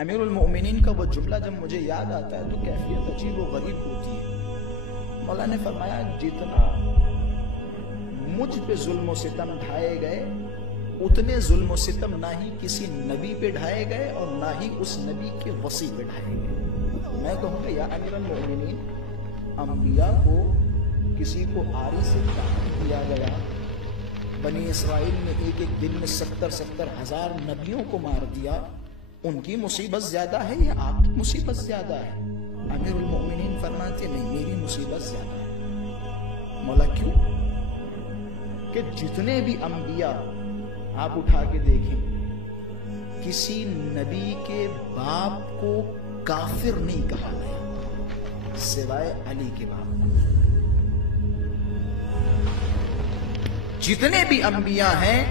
امیر المؤمنین کا وہ جملہ جب مجھے یاد آتا ہے تو کیفیت عجیب و غریب ہوتی ہے۔ مولا نے فرمایا جتنا مجھ پہ ظلم و ستم ڈھائے گئے اتنے ظلم و ستم نہ ہی کسی نبی پہ ڈھائے گئے اور نہ ہی اس نبی کے وصی پہ ڈھائے گئے۔ میں کہوں گا یا امیر المؤمنین، انبیاء کو کسی کو آری سے قتل کیا گیا، بنی اسرائیل میں ایک ایک دن میں 70 ہزار نبیوں کو مار دیا، ان کی مصیبت زیادہ ہے یا آپ کی مصیبت زیادہ ہے؟ امیر المؤمنین فرماتے نہیں، میری مصیبت زیادہ ہے۔ مولا کیوں؟ کہ جتنے بھی انبیاء آپ اٹھا کے دیکھیں، کسی نبی کے باپ کو کافر نہیں کہا گیا سوائے علی کے باپ۔ جتنے بھی انبیاء ہیں،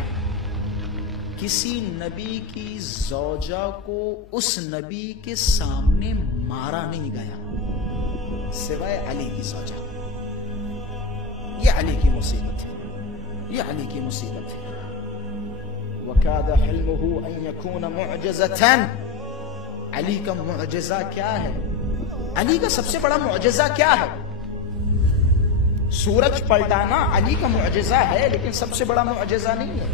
کسی نبی کی زوجہ کو اس نبی کے سامنے مارا نہیں گیا سوائے علی کی زوجہ۔ یہ علی کی مصیبت ہے، یہ علی کی مصیبت ہے۔ وَكَادَ حِلْمُهُ أَن يَكُونَ مُعْجِزَةً، علی کا معجزہ کیا ہے؟ علی کا سب سے بڑا معجزہ کیا ہے؟ سورج پلٹانا علی کا معجزہ ہے، لیکن سب سے بڑا معجزہ نہیں ہے۔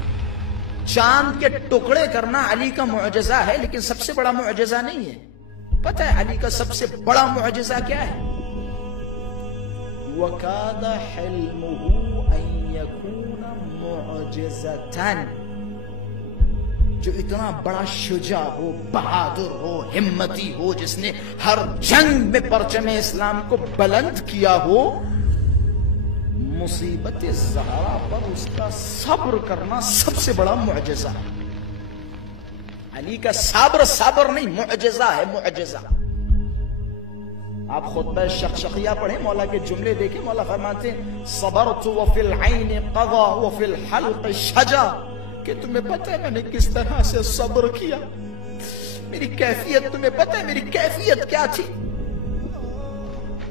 چاند کے ٹکڑے کرنا علی کا معجزہ ہے، لیکن سب سے بڑا معجزہ نہیں ہے۔ پتہ ہے علی کا سب سے بڑا معجزہ کیا ہے؟ وَكَادَ حِلْمُهُ أَن يَكُونَ مُعْجِزَةً، جو اتنا بڑا شجاع ہو، بہادر ہو، ہمتی ہو، جس نے ہر جنگ میں پرچم اسلام کو بلند کیا ہو، مصیبت زہرا پر اس کا صبر کرنا سب سے بڑا معجزہ ہے۔ علی کا صبر نہیں، معجزہ ہے، معجزہ۔ آپ خطبہ شخشقیہ پڑھیں، مولا کے جملے دیکھیں، مولا فرماتے ہیں صبرت وفی العین قضا وفی الحلق شجا، کہ تمہیں پتہ ہے میں نے کس طرح سے صبر کیا، میری کیفیت تمہیں پتہ ہے میری کیفیت کیا تھی؟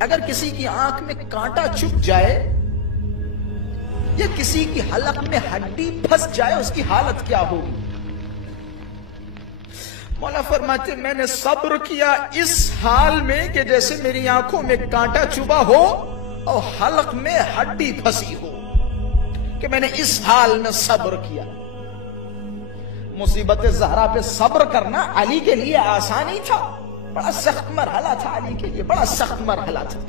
اگر کسی کی آنکھ میں کانٹا چبھ جائے یا کسی کی حلق میں ہڈی پھنس جائے، اس کی حالت کیا ہوگی؟ مولا فرماتے میں نے صبر کیا اس حال میں کہ جیسے میری آنکھوں میں کانٹا چبھا ہو اور حلق میں ہڈی پھنسی ہو، کہ میں نے اس حال میں صبر کیا۔ مصیبت زہرا پہ صبر کرنا علی کے لیے آسانی تھا، بڑا سخت مرحلہ تھا علی کے لیے، بڑا سخت مرحلہ تھا۔